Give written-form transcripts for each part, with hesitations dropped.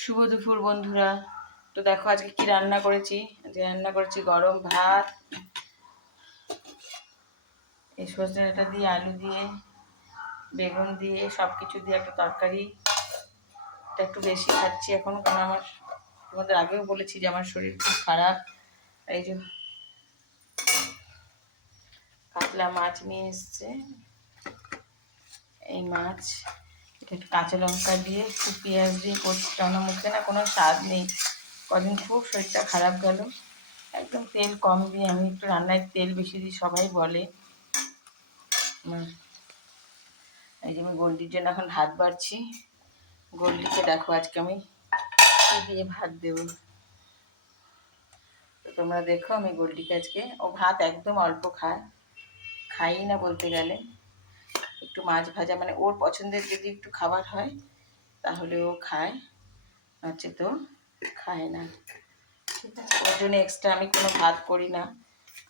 শুভ দুপুর বন্ধুরা। তো দেখো আজকে কি রান্না করেছি। রান্না করেছি গরম ভাত, এই সজনে ডাঁটা দিয়ে, আলু দিয়ে, বেগুন দিয়ে, সব কিছু দিয়ে একটা তরকারি। এটা একটু বেশি খাচ্ছি এখন, কারণ আমার, তোমাদের আগেও বলেছি যে আমার শরীর খুব খারাপ। এই যে কাতলা মাছ নিয়ে এসছে, এই মাছ এটা একটু কাঁচা লঙ্কা দিয়ে, একটু পেঁয়াজ দিয়ে করছি, কেননা মুখে না কোনো স্বাদ নেই। কদিন খুব শরীরটা খারাপ গেল। একদম তেল কম দিয়ে, আমি একটু রান্নায় তেল বেশি দিই সবাই বলে। এই যে আমি গোল্ডির জন্য এখন ভাত বাড়ছি। গোল্ডিকে দেখো আজকে আমি কী দিয়ে ভাত দেবো, তো তোমরা দেখো। আমি গোল্ডিকে আজকে, ও ভাত একদম অল্প খায়, খাই না বলতে গেলে। একটু মাছ ভাজা, মানে ওর পছন্দের যদি একটু খাবার হয় তাহলে ও খায়, হচ্ছে তো খায় না। ঠিক আছে, ওর জন্য এক্সট্রা আমি কোনো ভাত করি না।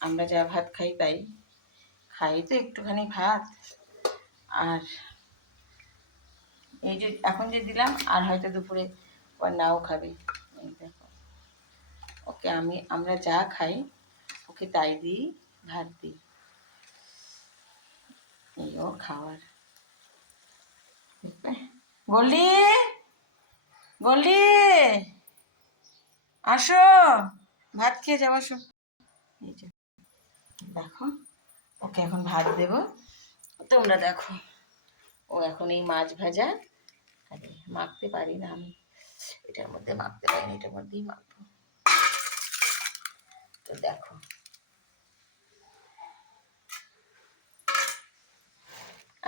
আমরা যা ভাত খাই তাই খাই, তো একটুখানি ভাত। আর এই যে এখন যে দিলাম, আর হয়তো দুপুরে আবার নাও খাবে। এই দেখো, ওকে আমরা যা খাই ওকে তাই দিই, ভাত দিই, এই ও খাওয়ার। গোল্ডি, গোল্ডি আসো, ভাত খেয়ে যাও, আসো। এই যে দেখো, ওকে এখন ভাত দেব। তোমরা দেখো, ও এখন এই মাছ ভাজা, আরে মাখতে পারি না আমি, এটার মধ্যে মাখতে পারি না, এটার মধ্যেই মাখবো। তো দেখো,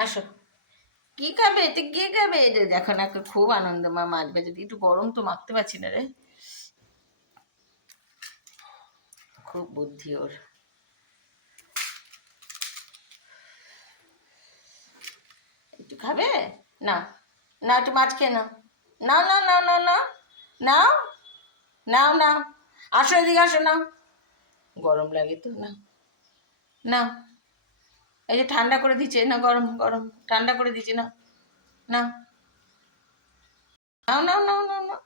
আসো, কি খাবে এটা, কে খাবে এটা, দেখো না, খুব আনন্দ। মা মাছ ভাজা দিয়ে, একটু গরম তো মাখতে পারছি না রে, খুব বুদ্ধি ওর। একটু খাবে না, না একটু মাছ খেয়ে নাও, নাও নাও নাও নাও নাও নাও নাও নাও, আসো এদিকে আসো, নাও, গরম লাগে তো, না না, এই যে ঠান্ডা করে দিচ্ছে না, গরম গরম ঠান্ডা করে দিচ্ছে না, না নাও নাও নাও নাও নাও,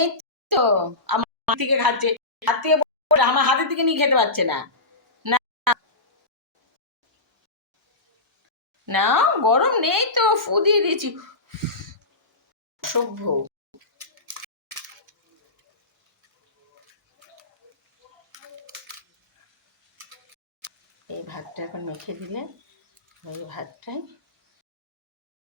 এই তো আমার হাত থেকে খাচ্ছে, হাত থেকে আমার হাতের থেকে নিয়ে খেতে পারছে না, না নাও, গরম নেই তো, ফু দিয়ে দিয়েছি, সভ্য। এই ভাতটা এখন মেখে দিলে, ওই ভাতটাই